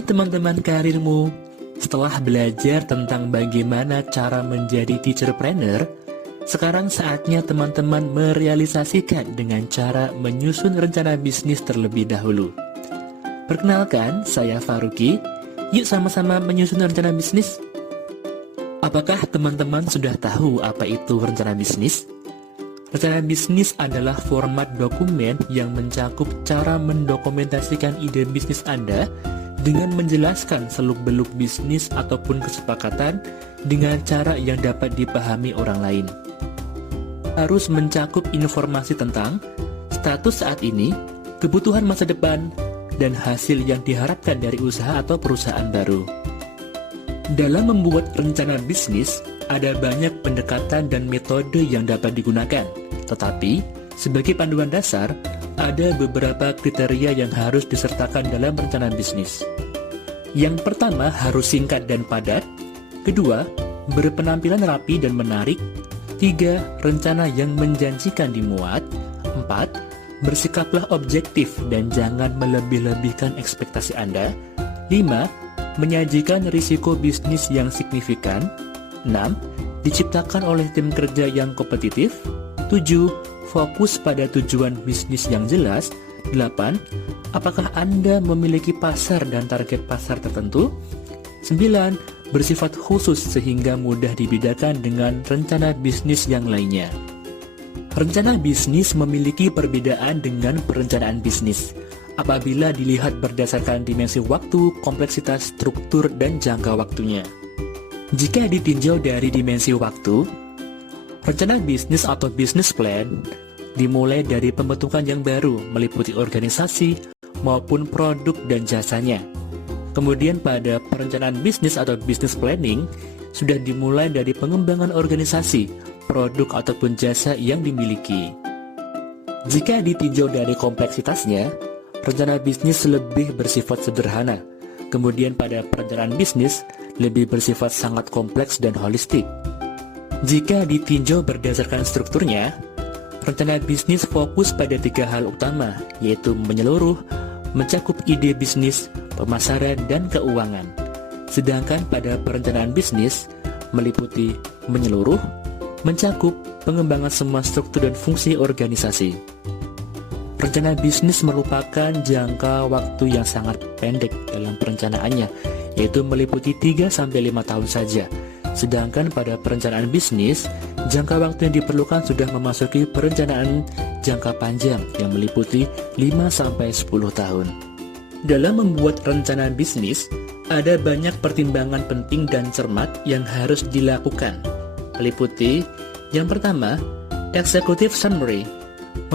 Hai teman-teman karirmu, setelah belajar tentang bagaimana cara menjadi teacherpreneur, sekarang saatnya teman-teman merealisasikan dengan cara menyusun rencana bisnis terlebih dahulu. Perkenalkan, saya Faruqi. Yuk sama-sama menyusun rencana bisnis. Apakah teman-teman sudah tahu apa itu rencana bisnis? Rencana bisnis adalah format dokumen yang mencakup cara mendokumentasikan ide bisnis Anda dengan menjelaskan seluk-beluk bisnis ataupun kesepakatan dengan cara yang dapat dipahami orang lain. Harus mencakup informasi tentang status saat ini, kebutuhan masa depan, dan hasil yang diharapkan dari usaha atau perusahaan baru. Dalam membuat rencana bisnis, ada banyak pendekatan dan metode yang dapat digunakan. Tetapi, sebagai panduan dasar, ada beberapa kriteria yang harus disertakan dalam rencana bisnis. Yang pertama harus singkat dan padat. Kedua, berpenampilan rapi dan menarik. Tiga, rencana yang menjanjikan dimuat. Empat, bersikaplah objektif dan jangan melebih-lebihkan ekspektasi Anda. 5. Menyajikan risiko bisnis yang signifikan. 6. Diciptakan oleh tim kerja yang kompetitif. 7. Fokus pada tujuan bisnis yang jelas. 8. Apakah Anda memiliki pasar dan target pasar tertentu? 9. Bersifat khusus sehingga mudah dibedakan dengan rencana bisnis yang lainnya. Rencana bisnis memiliki perbedaan dengan perencanaan bisnis apabila dilihat berdasarkan dimensi waktu, kompleksitas, struktur, dan jangka waktunya. Jika ditinjau dari dimensi waktu, rencana bisnis atau business plan dimulai dari pembentukan yang baru meliputi organisasi maupun produk dan jasanya. Kemudian pada perencanaan bisnis atau business planning sudah dimulai dari pengembangan organisasi, produk ataupun jasa yang dimiliki. Jika ditinjau dari kompleksitasnya, rencana bisnis lebih bersifat sederhana. Kemudian pada perencanaan bisnis lebih bersifat sangat kompleks dan holistik. Jika ditinjau berdasarkan strukturnya, rencana bisnis fokus pada 3 hal utama, yaitu menyeluruh, mencakup ide bisnis, pemasaran, dan keuangan. Sedangkan pada perencanaan bisnis meliputi menyeluruh, mencakup pengembangan semua struktur dan fungsi organisasi. Rencana bisnis merupakan jangka waktu yang sangat pendek dalam perencanaannya, yaitu meliputi 3-5 tahun saja. Sedangkan pada perencanaan bisnis, jangka waktu yang diperlukan sudah memasuki perencanaan jangka panjang yang meliputi 5-10 tahun. Dalam membuat rencana bisnis, ada banyak pertimbangan penting dan cermat yang harus dilakukan. Meliputi, yang pertama, executive summary,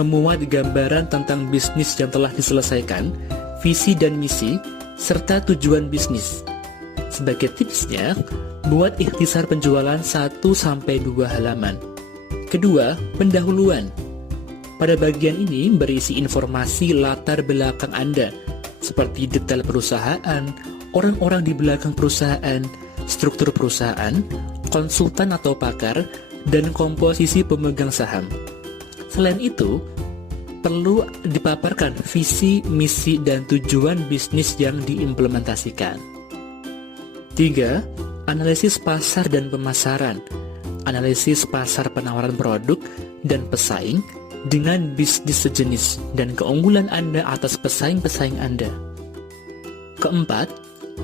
memuat gambaran tentang bisnis yang telah diselesaikan, visi dan misi, serta tujuan bisnis. Sebagai tipsnya, buat ikhtisar penjualan 1-2 halaman. Kedua, pendahuluan. Pada bagian ini berisi informasi latar belakang Anda, seperti detail perusahaan, orang-orang di belakang perusahaan, struktur perusahaan, konsultan atau pakar, dan komposisi pemegang saham. Selain itu, perlu dipaparkan visi, misi, dan tujuan bisnis yang diimplementasikan. 3. Analisis pasar dan pemasaran. Analisis pasar penawaran produk dan pesaing dengan bisnis sejenis dan keunggulan Anda atas pesaing-pesaing Anda. Keempat,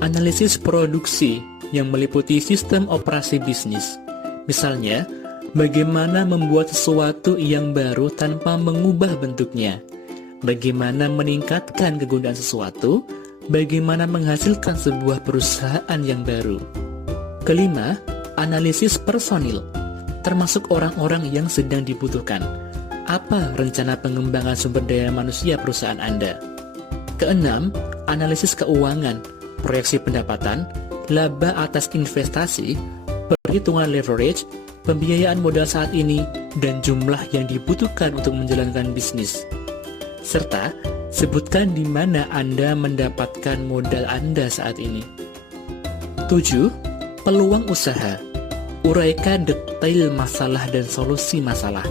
analisis produksi yang meliputi sistem operasi bisnis. Misalnya, bagaimana membuat sesuatu yang baru tanpa mengubah bentuknya, bagaimana meningkatkan kegunaan sesuatu, bagaimana menghasilkan sebuah perusahaan yang baru. Kelima, analisis personil, termasuk orang-orang yang sedang dibutuhkan. Apa rencana pengembangan sumber daya manusia perusahaan Anda? Keenam, analisis keuangan, proyeksi pendapatan, laba atas investasi, perhitungan leverage, pembiayaan modal saat ini, dan jumlah yang dibutuhkan untuk menjalankan bisnis. Serta, sebutkan di mana Anda mendapatkan modal Anda saat ini. 7. Peluang usaha. Uraikan detail masalah dan solusi masalah.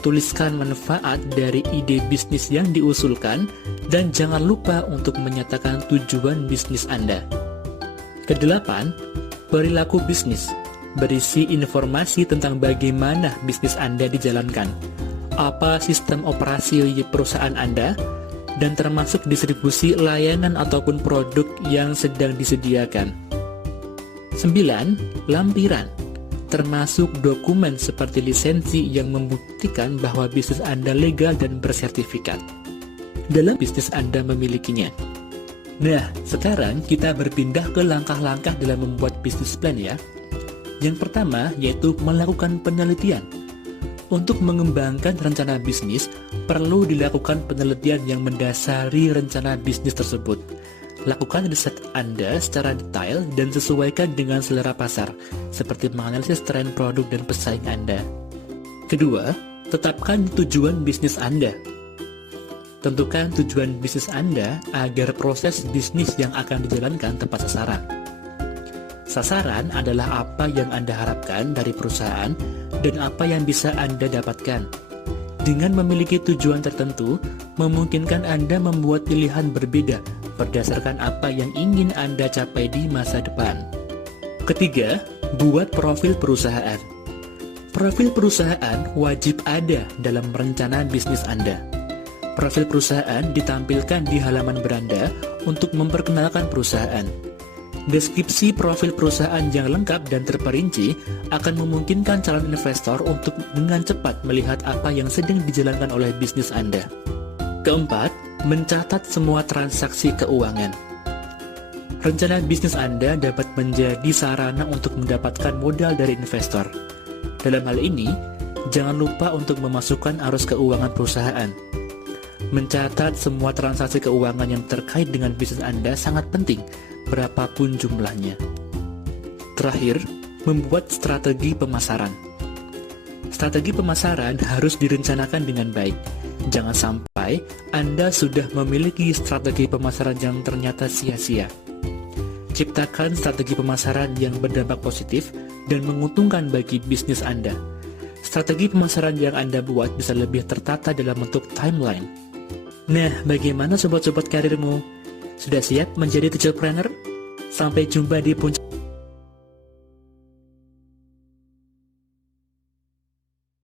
tuliskan manfaat dari ide bisnis yang diusulkan, dan jangan lupa untuk menyatakan tujuan bisnis Anda. Kedelapan, perilaku bisnis. Berisi informasi tentang bagaimana bisnis Anda dijalankan, apa sistem operasi perusahaan Anda, dan termasuk distribusi layanan ataupun produk yang sedang disediakan. 9. Lampiran, termasuk dokumen seperti lisensi yang membuktikan bahwa bisnis Anda legal dan bersertifikat dalam bisnis Anda memilikinya. Nah, sekarang kita berpindah ke langkah-langkah dalam membuat bisnis plan ya. Yang pertama yaitu melakukan penelitian. Untuk mengembangkan rencana bisnis, perlu dilakukan penelitian yang mendasari rencana bisnis tersebut. Lakukan riset Anda secara detail dan sesuaikan dengan selera pasar, seperti menganalisis tren produk dan pesaing Anda. Kedua, tetapkan tujuan bisnis Anda. Tentukan tujuan bisnis Anda agar proses bisnis yang akan dijalankan tepat sasaran. Sasaran adalah apa yang Anda harapkan dari perusahaan dan apa yang bisa Anda dapatkan. Dengan memiliki tujuan tertentu, memungkinkan Anda membuat pilihan berbeda berdasarkan apa yang ingin Anda capai di masa depan. Ketiga, buat profil perusahaan. Profil perusahaan wajib ada dalam rencana bisnis Anda. Profil perusahaan ditampilkan di halaman beranda untuk memperkenalkan perusahaan. Deskripsi profil perusahaan yang lengkap dan terperinci akan memungkinkan calon investor untuk dengan cepat melihat apa yang sedang dijalankan oleh bisnis Anda. Keempat, mencatat semua transaksi keuangan. Rencana bisnis Anda dapat menjadi sarana untuk mendapatkan modal dari investor. Dalam hal ini, jangan lupa untuk memasukkan arus keuangan perusahaan. Mencatat semua transaksi keuangan yang terkait dengan bisnis Anda sangat penting, berapapun jumlahnya. Terakhir, membuat strategi pemasaran. Strategi pemasaran harus direncanakan dengan baik. Jangan sampai Anda sudah memiliki strategi pemasaran yang ternyata sia-sia. Ciptakan strategi pemasaran yang berdampak positif dan menguntungkan bagi bisnis Anda. Strategi pemasaran yang Anda buat bisa lebih tertata dalam bentuk timeline. Nah, bagaimana sobat-sobat karirmu? Sudah siap menjadi teacherpreneur? Sampai jumpa di puncak